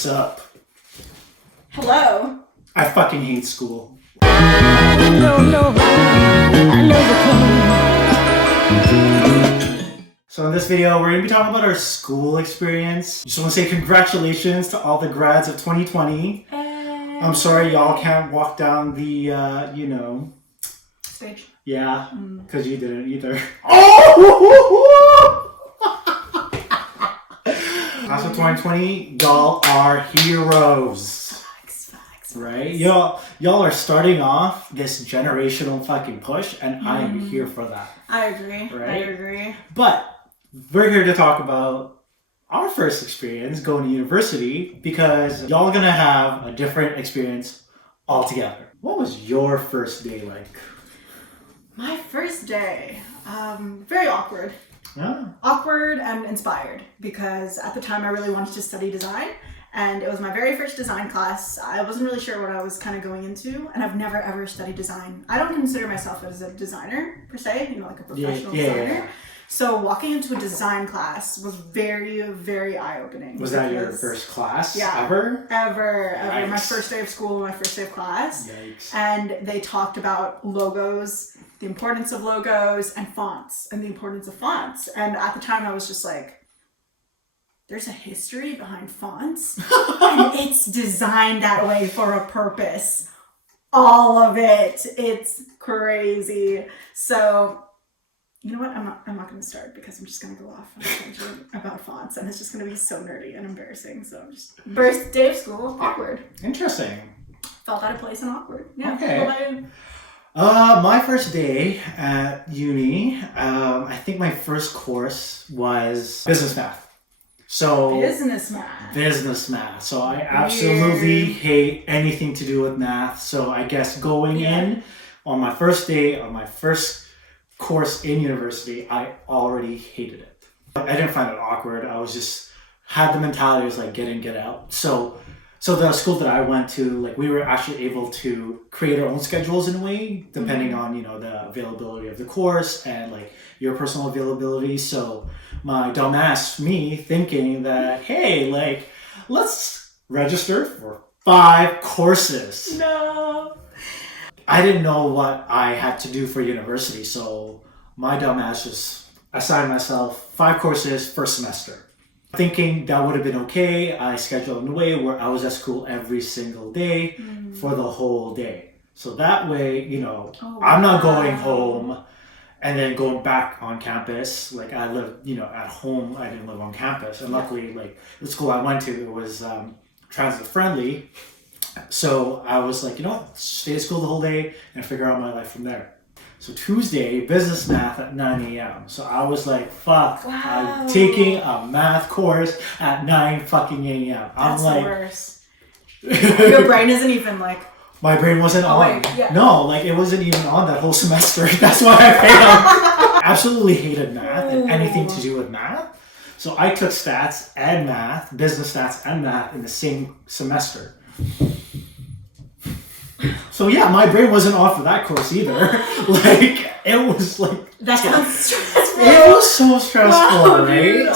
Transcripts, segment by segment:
Sup? Hello. I fucking hate school. So in this video, we're going to be talking about our school experience. Just want to say congratulations to all the grads of 2020. I'm sorry y'all can't walk down the, Stage. Yeah, because you didn't either. Oh! Class of 2020, y'all are heroes. Facts. Right? Y'all are starting off this generational fucking push, and I am here for that. I agree. Right? I agree. But we're here to talk about our first experience going to university because y'all are gonna have a different experience altogether. What was your first day like? My first day, very awkward. Yeah. Awkward and inspired because at the time I really wanted to study design and it was my very first design class. I wasn't really sure what I was kind of going into and I've never ever studied design. I don't consider myself as a designer per se, like a professional designer. Yeah. So walking into a design class was very, very eye-opening. Was that your first class ever? Ever. My first day of school, my first day of class. Yikes. And they talked about logos, the importance of logos, and fonts, and the importance of fonts. And at the time I was just like, there's a history behind fonts, and it's designed that way for a purpose. All of it. It's crazy. So, you know what? I'm not going to start because I'm just going to go off on a tangent about fonts, and it's just going to be so nerdy and embarrassing. So I'm just first day of school, awkward. Interesting. Felt out of place and awkward. Yeah. Okay. My first day at uni, I think my first course was business math. So business math. So I absolutely hate anything to do with math. So I guess going in on my first day on my first course in university, I already hated it. I didn't find it awkward. I was just had the mentality was like get in, get out. So the school that I went to, like we were actually able to create our own schedules in a way, depending on, the availability of the course and like your personal availability. So my dumbass me thinking that, hey, like let's register for 5 courses. No. I didn't know what I had to do for university. So my dumbass just assigned myself 5 courses first semester. Thinking that would have been okay, I scheduled in a way where I was at school every single day for the whole day. So that way, I'm not going home and then going back on campus. Like I lived, at home, I didn't live on campus. And luckily, like the school I went to, it was transit friendly. So I was like, stay at school the whole day and figure out my life from there. So Tuesday, business math at 9 a.m. So I was like, fuck, I'm taking a math course at 9 fucking a.m. That's the worst. Your brain isn't even like... My brain wasn't on. Wait, yeah. No, like it wasn't even on that whole semester. That's why I failed. Absolutely hated math and anything to do with math. So I took stats and math, business stats and math in the same semester. So yeah, my brain wasn't off for that course either. Like it was like that sounds stressful. It was so stressful, right? Dude. I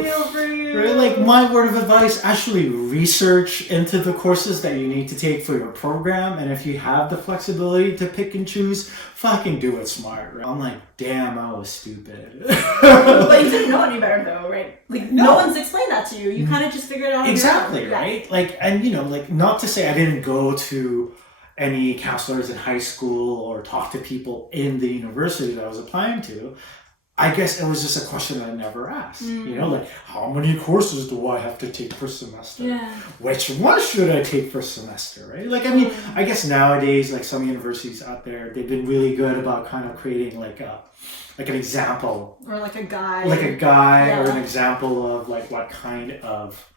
feel for you. Right, like my word of advice: actually research into the courses that you need to take for your program, and if you have the flexibility to pick and choose, fucking do it smart. Right? I'm like, damn, I was stupid. But you didn't know any better, though, right? Like no one's explained that to you. You kind of just figured it out. Exactly, right? Like, and like not to say I didn't go to any counselors in high school or talk to people in the university that I was applying to. I guess it was just a question I never asked. Like how many courses do I have to take per semester? Yeah. Which one should I take per semester, right? Like, I mean, I guess nowadays, like some universities out there, they've been really good about kind of creating like an example. Or like a guide. Or an example of like what kind of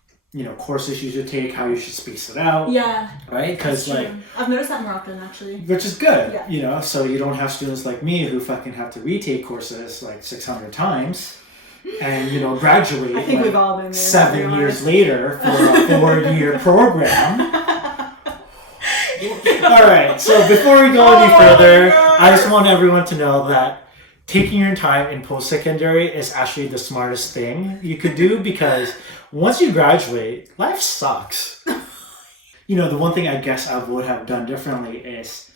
courses you should take, how you should space it out. Yeah. Right? Because like I've noticed that more often actually. Which is good. Yeah. So you don't have students like me who fucking have to retake courses like 600 times and graduate. I think we've all been there. 7 years later for a 4-year program. Alright, so before we go any further, I just want everyone to know that taking your time in post-secondary is actually the smartest thing you could do because once you graduate, life sucks. The one thing I guess I would have done differently is,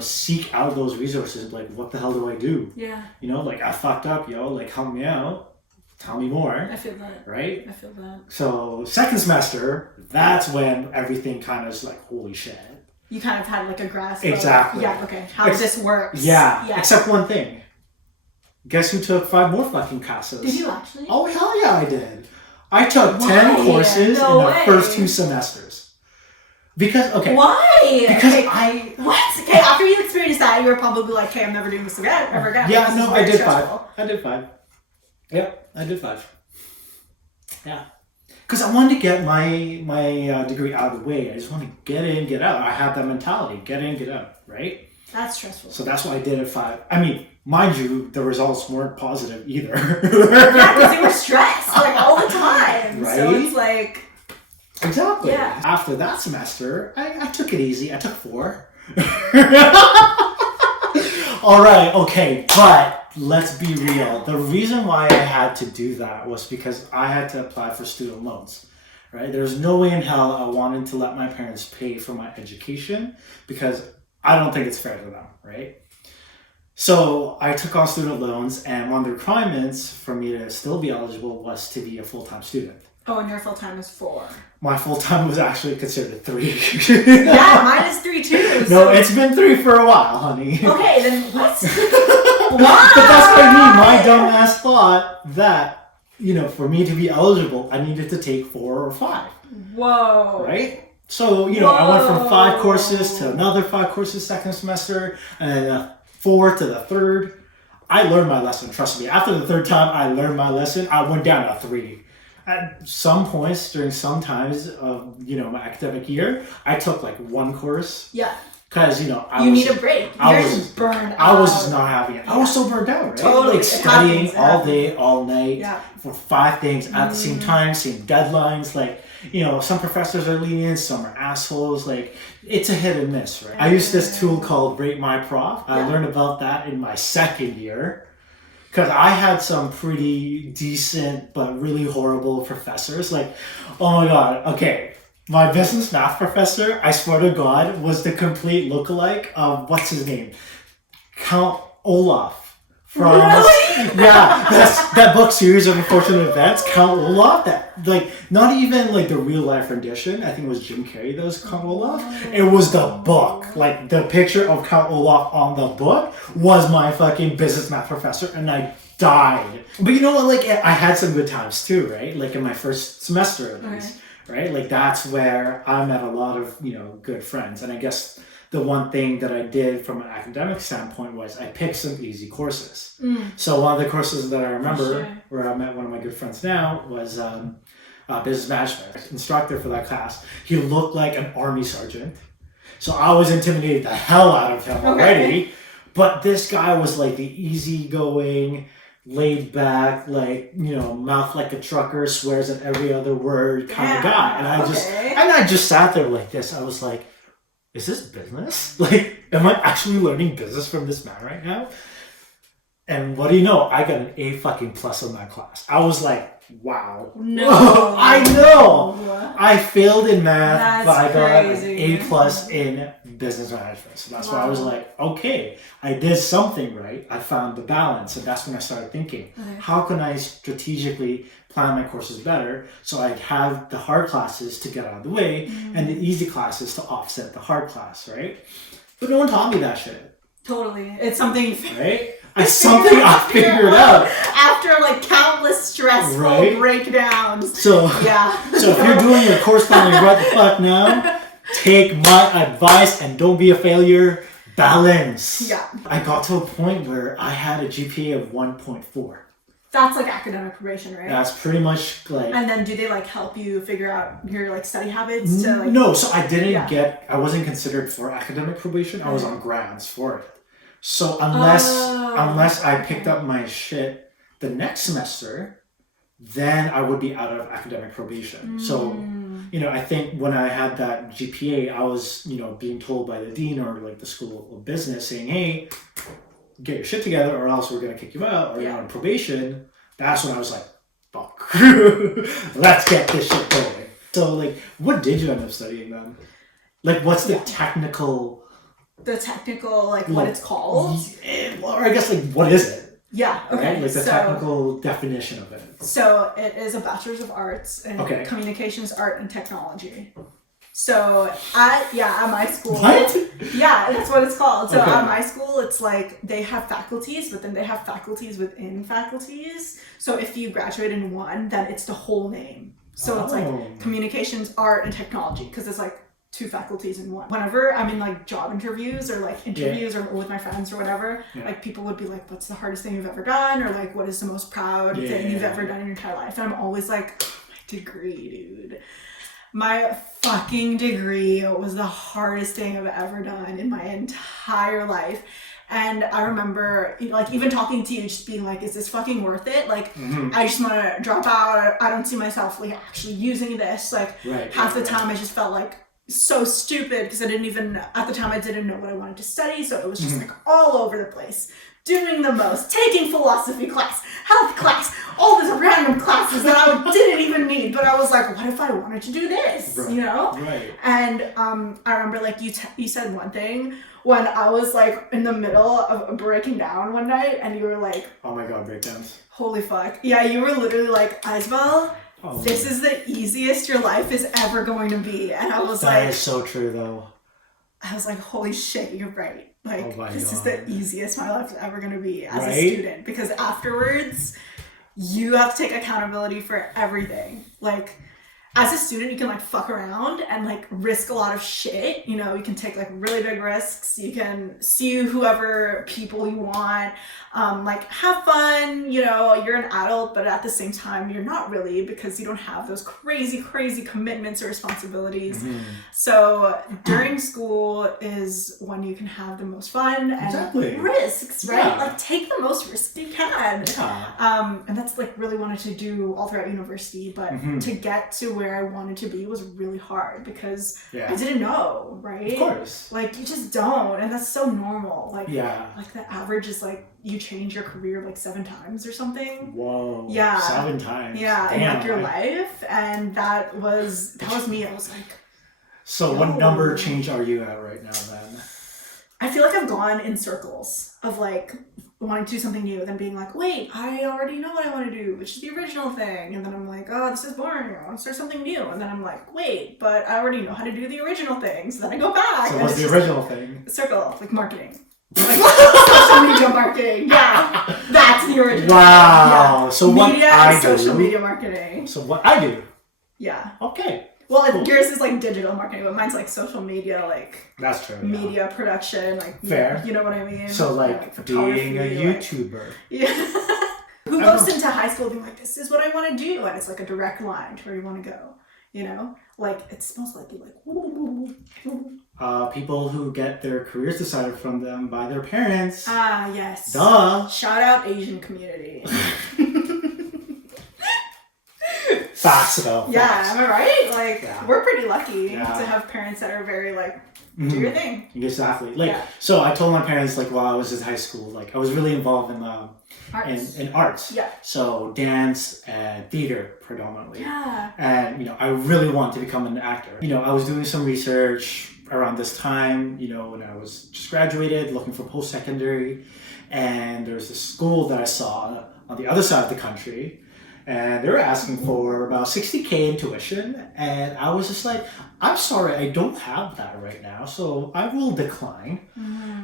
seek out those resources. Like, what the hell do I do? Yeah. Like, I fucked up, like, help me out. Tell me more. I feel that. Right? I feel that. So, second semester, that's when everything kind of is like, holy shit. You kind of had like a grasp. Exactly. Yeah, okay. How this works. Yeah. Except one thing. Guess who took 5 more fucking classes? Did you actually? Oh, hell yeah, I did. I took 10 courses in the first 2 semesters. Because, okay. Why? Because What? Okay, after you experienced that, you were probably like, okay, I'm never doing this again, ever again. Yeah, no, I did 5. I did 5. Yep, I did 5. Yeah. Because I wanted to get my degree out of the way. I just want to get in, get out. I had that mentality. Get in, get out, right? That's stressful. So that's why I did it 5. I mean, mind you, the results weren't positive either. Yeah, because you were stressed like all the time. Right? So it's like... Exactly. Yeah. After that semester, I took it easy. I took 4. All right, okay, but let's be real. The reason why I had to do that was because I had to apply for student loans, right? There's no way in hell I wanted to let my parents pay for my education because I don't think it's fair to them, right? So I took on student loans, and one of the requirements for me to still be eligible was to be a full-time student. Oh, and your full-time is 4. My full-time was actually considered 3. Yeah, mine is 3 too. No, it's been 3 for a while, honey. Okay, then what? Why? But that's what I mean. My dumb ass thought that, for me to be eligible, I needed to take 4 or 5. Whoa. Right? So, I went from 5 courses to another 5 courses second semester, and then 4 to the third. I learned my lesson, trust me. After the 3rd time I learned my lesson, I went down to 3. At some points during some times of, my academic year, I took like 1 course. Yeah. Because, you need a break. You're just burned out. I was just not having it. I was so burned out, right? Totally. Like studying all day, all night for 5 things at the same time, same deadlines. Like, some professors are lenient, some are assholes. Like, it's a hit and miss, right? I used this tool called Rate My Prof. I learned about that in my 2nd year. Because I had some pretty decent but really horrible professors. Like, oh my god, okay. My business math professor, I swear to God, was the complete lookalike of, what's his name? Count Olaf. From, really? Yeah, that book series of unfortunate events, Count Olaf, that, like, not even, like, the real life rendition, I think it was Jim Carrey that was Count Olaf, it was the book, like, the picture of Count Olaf on the book was my fucking business math professor, and I died. But you know what, like, I had some good times too, right, like, in my first semester at least, right, like, that's where I met a lot of, good friends, and I guess the one thing that I did from an academic standpoint was I picked some easy courses. So one of the courses that I remember where I met one of my good friends now was business management. Instructor for that class. He looked like an army sergeant. So I was intimidated the hell out of him already. But this guy was like the easygoing, laid back, like, mouth like a trucker, swears at every other word kind of guy. And I just sat there like this. I was like, is this business? Like, am I actually learning business from this man right now? And what do you know? I got an A fucking plus on that class. I was like, wow. No. I know. I failed in math, but I got an crazy. A plus in business management. So that's why I was like, okay, I did something right. I found the balance. And that's when I started thinking, how can I strategically plan my courses better so I'd have the hard classes to get out of the way and the easy classes to offset the hard class, right? But no one taught me that shit. Totally. It's something... Right? It's something I figured out. After like countless stressful breakdowns. So if you're doing your course planning right the fuck now, take my advice and don't be a failure. Balance. Yeah. I got to a point where I had a GPA of 1.4. That's like academic probation, right? That's pretty much like... And then do they like help you figure out your like study habits to like... No, so I didn't I wasn't considered for academic probation. I was on grants for it. So unless I picked up my shit the next semester, then I would be out of academic probation. So, I think when I had that GPA, I was, being told by the dean or like the school of business saying, hey, get your shit together or else we're gonna kick you out or you're Yeah. on probation. That's when I was like, fuck, let's get this shit going. So like, what did you end up studying then? Like, what's the technical? The technical, like what it's called. Or I guess like, what is it? Yeah. Okay. Right? Like the technical definition of it. So it is a bachelor's of arts in communications, art, and technology. So at my school, What? Yeah, that's what it's called. So Okay. at my school, it's like they have faculties, but then they have faculties within faculties. So if you graduate in one, then it's the whole name. So it's like communications, art, and technology because it's like 2 faculties in one. Whenever I'm in like job interviews or like interviews or with my friends or whatever, like people would be like, what's the hardest thing you've ever done? Or like, what is the most proud thing you've ever done in your entire life? And I'm always like, my degree, dude. My fucking degree was the hardest thing I've ever done in my entire life. And I remember, like, even talking to you, just being like, is this fucking worth it? Like, I just want to drop out. I don't see myself, like, actually using this. Like, half the time I just felt like so stupid because I didn't even, at the time, I didn't know what I wanted to study. So it was just, like, all over the place. Doing the most, taking philosophy class, health class, all these random classes that I didn't even need. But I was like, what if I wanted to do this? Right. You know? Right. And I remember like you said one thing when I was like in the middle of breaking down one night, and you were like, "Oh my god, breakdowns! Holy fuck!" Yeah, you were literally like, "Yzobel, this is the easiest your life is ever going to be," and I was like, "That is so true, though." I was like, "Holy shit, you're right." Like, this is God. the easiest my life is ever going to be as a student. Because afterwards, you have to take accountability for everything. Like, as a student, you can, like, fuck around and, like, risk a lot of shit. You know, you can take, like, really big risks. You can see whoever people you want. Like, have fun. You know, you're an adult, but at the same time, you're not really because you don't have those crazy, crazy commitments or responsibilities. So during school is when you can have the most fun and risks, right? Yeah. Like, take the most risks you can. Yeah. And that's like really wanted to do all throughout university, but to get to where I wanted to be was really hard because I didn't know, right? Of course. Like, you just don't, and that's so normal. Like, like the average is like you change your career like 7 times or something. Whoa. Yeah. 7 times. Yeah, Damn, in like your life, and that was me. I was like, so what number change are you at right now then? I feel like I've gone in circles of like wanting to do something new, then being like, wait, I already know what I want to do, which is the original thing. And then I'm like, oh, this is boring. I want to start something new. And then I'm like, wait, but I already know how to do the original thing. So then I go back. So what's the original thing? Circle, like marketing. Like social media marketing. Yeah, that's the original. Wow. Yeah. So what media I and do. social media marketing. So what I do. Yeah. Okay. Well, Cool. yours is like digital marketing, but mine's like social media, like That's true. media production, like Fair. You know what I mean? So like being a YouTuber. Yeah. Who goes into high school being like, this is what I want to do, and it's like a direct line to where you want to go. You know, like it's most likely like. People who get their careers decided from them by their parents. Ah, yes. Duh. Shout out Asian community. Facts though. Yeah, Facts. am I right? Like, we're pretty lucky Yeah. to have parents that are very like, do your thing. Exactly. Like, so I told my parents like while I was in high school, like I was really involved in Arts. in arts. Yeah. So dance and theater predominantly. Yeah. And you know, I really wanted to become an actor. You know, I was doing some research around this time, you know, when I was just graduated, looking for post-secondary, and there's this school that I saw on the other side of the country, and they were asking for about $60K in tuition, and I was just like, I'm sorry, I don't have that right now, so I will decline,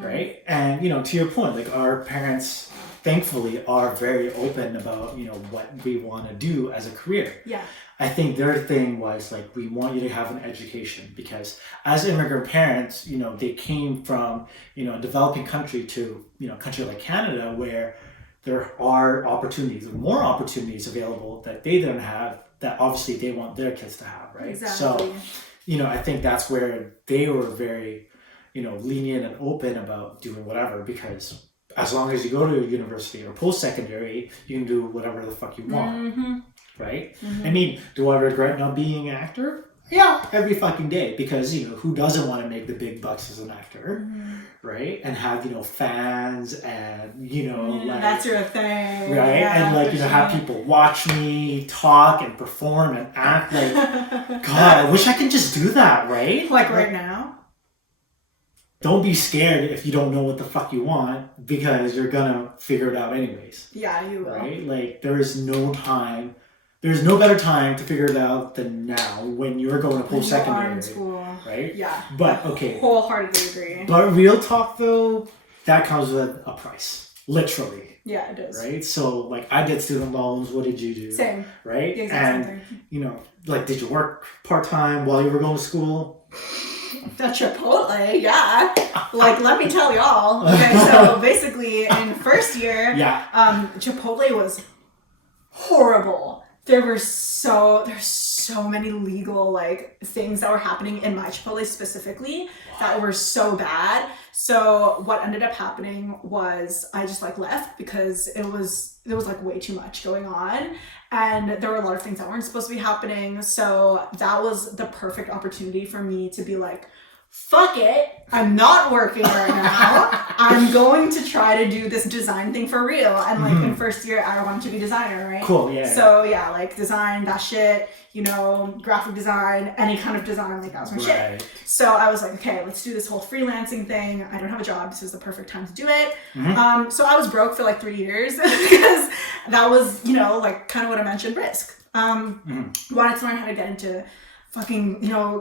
right? And, you know, to your point, like our parents, thankfully, are very open about, you know, what we want to do as a career. Yeah. I think their thing was like, we want you to have an education because as immigrant parents, you know, they came from, you know, a developing country to, you know, a country like Canada where there are opportunities, more opportunities available that they don't have that obviously they want their kids to have, right? Exactly. So, you know, I think that's where they were very, you know, lenient and open about doing whatever because as long as you go to university or post-secondary, you can do whatever the fuck you want. Right? I mean, do I regret not being an actor? Yeah, every fucking day, because who doesn't want to make the big bucks as an actor, right? And have fans and like that's your thing, right? Yeah, and like have people watch me talk and perform and act. Like God, I wish I could just do that, right? Like right now. Don't be scared if you don't know what the fuck you want, because you're gonna figure it out anyways. Yeah, you will. Right? Like there's no better time to figure it out than now when you're going to post-secondary. in school. Right? Yeah. But okay. Wholeheartedly agree. But real talk though, that comes with a price. Literally. Yeah, it does. Right? So like I did student loans, what did you do? Same. Right? The exact same thing. Like did you work part-time while you were going to school? That Chipotle, yeah. Like, let me tell y'all. Okay, so basically in first year, Chipotle was horrible. There's so many legal like things that were happening in my Chipotle specifically that were so bad. So what ended up happening was I just like left because there was like way too much going on, and there were a lot of things that weren't supposed to be happening. So that was the perfect opportunity for me to be like, fuck it, I'm not working right now. I'm going to try to do this design thing for real. And like in first year, I wanted to be a designer, right? Cool, yeah. So yeah, like design, that shit, graphic design, any kind of design, like that was my shit. So I was like, okay, let's do this whole freelancing thing. I don't have a job. This was the perfect time to do it. So I was broke for like 3 years because that was, like kind of what I mentioned, risk. Wanted to learn how to get into fucking,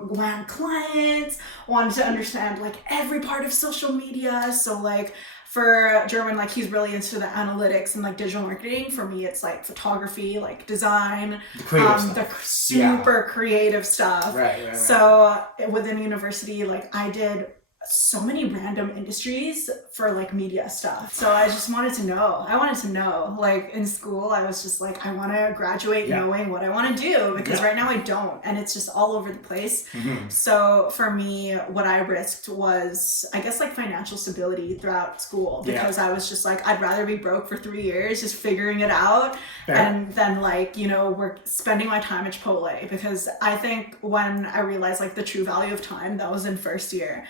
land clients, wanted to understand like every part of social media. So like for Jerwin, like he's really into the analytics and like digital marketing. For me, it's like photography, like design, the super creative stuff. Right. So within university, like I did so many random industries for like media stuff. So I just wanted to know. Like in school, I was just like, I want to graduate knowing what I want to do, because right now I don't, and it's just all over the place. So for me, what I risked was, I guess, like financial stability throughout school, because I was just like, I'd rather be broke for 3 years just figuring it out and then like, we're spending my time at Chipotle, because I think when I realized like the true value of time, that was in first year.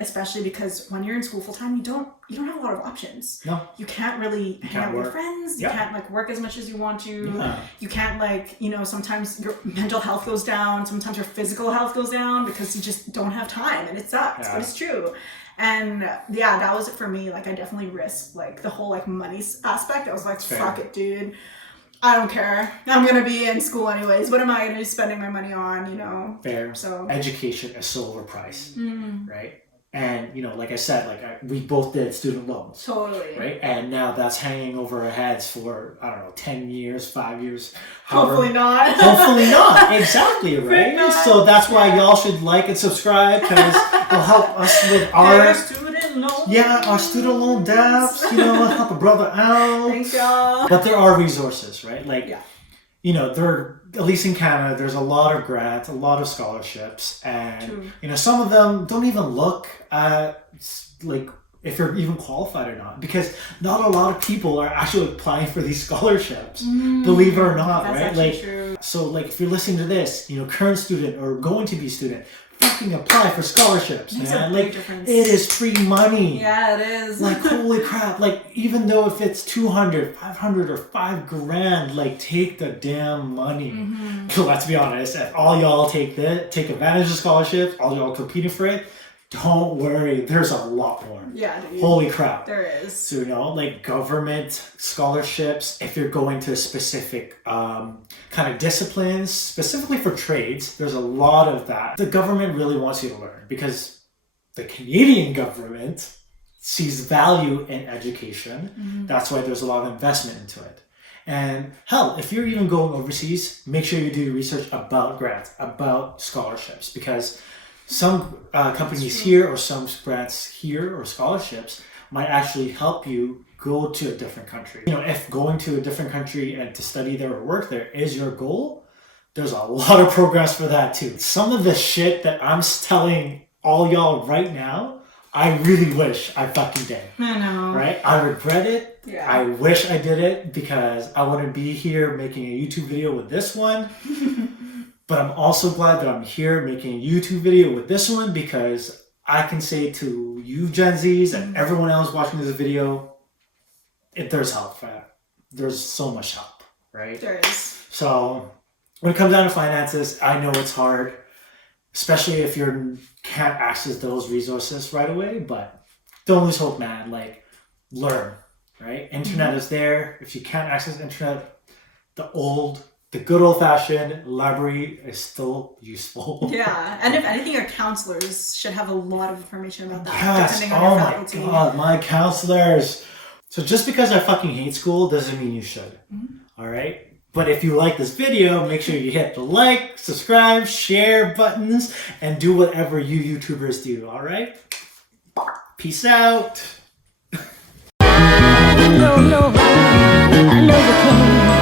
Especially because when you're in school full time, you don't have a lot of options. No. You can't really hang out with your friends. You can't like work as much as you want to. Yeah. You can't like, sometimes your mental health goes down. Sometimes your physical health goes down because you just don't have time, and it sucks, but it's true. And that was it for me. Like I definitely risked like the whole like money aspect. I was like, fuck it, dude. I don't care. I'm going to be in school anyways. What am I going to be spending my money on, Fair. So education is so overpriced, right? And, like I said, we both did student loans. Totally. Right? And now that's hanging over our heads for, 10 years, 5 years. Hopefully not. Hopefully not. Exactly, right? So that's why y'all should like and subscribe, because it'll help us with our student loan. Yeah, our student loan debts, help a brother out. Thanks, y'all. But there are resources, right? At least in Canada, there's a lot of grants, a lot of scholarships, and some of them don't even look at like if you're even qualified or not, because not a lot of people are actually applying for these scholarships. Believe it or not, that's right? True. So like if you're listening to this, current student or going to be student, fucking apply for scholarships, man. Like difference. It is free money. Yeah, it is. Like holy crap. Like even though if it's 200, 500 or $5,000, like take the damn money. Let's be honest, if all y'all take advantage of scholarships, all y'all competing for it, don't worry, there's a lot more. Yeah, dude. Holy crap. There is. So, like government scholarships, if you're going to specific kind of disciplines, specifically for trades, there's a lot of that. The government really wants you to learn, because the Canadian government sees value in education. That's why there's a lot of investment into it. And hell, if you're even going overseas, make sure you do research about grants, about scholarships, because some companies here or some grants here or scholarships might actually help you go to a different country. If going to a different country and to study there or work there is your goal, there's a lot of programs for that too. Some of the shit that I'm telling all y'all right now, I really wish I fucking did. I know. Right? I regret it. Yeah. I wish I did it, because I wouldn't be here making a YouTube video with this one. But I'm also glad that I'm here making a YouTube video with this one because I can say to you Gen Zs and everyone else watching this video, there's help for that. There's so much help, right? There is. So when it comes down to finances, I know it's hard, especially if you can't access those resources right away, but don't lose hope, man. Like, learn, right? Internet is there. If you can't access internet, the good old-fashioned library is still useful. Yeah, and if anything, your counselors should have a lot of information about that, Yes, depending on your my faculty. God, my counselors. So just because I fucking hate school doesn't mean you should, all right? But if you like this video, make sure you hit the like, subscribe, share buttons, and do whatever you YouTubers do, all right? Peace out. I know you can.